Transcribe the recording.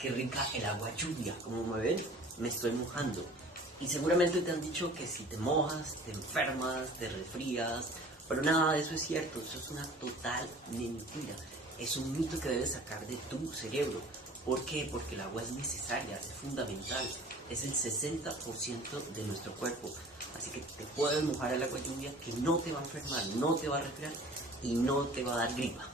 qué rica el agua lluvia, como me ven, me estoy mojando. Y seguramente te han dicho que si te mojas, te enfermas, te resfrías, pero nada de eso es cierto, eso es una total mentira. Es un mito que debes sacar de tu cerebro. ¿Por qué? Porque el agua es necesaria, es fundamental, es el 60% de nuestro cuerpo. Así que te puedes mojar al agua lluvia que no te va a enfermar, no te va a resfriar y no te va a dar gripa.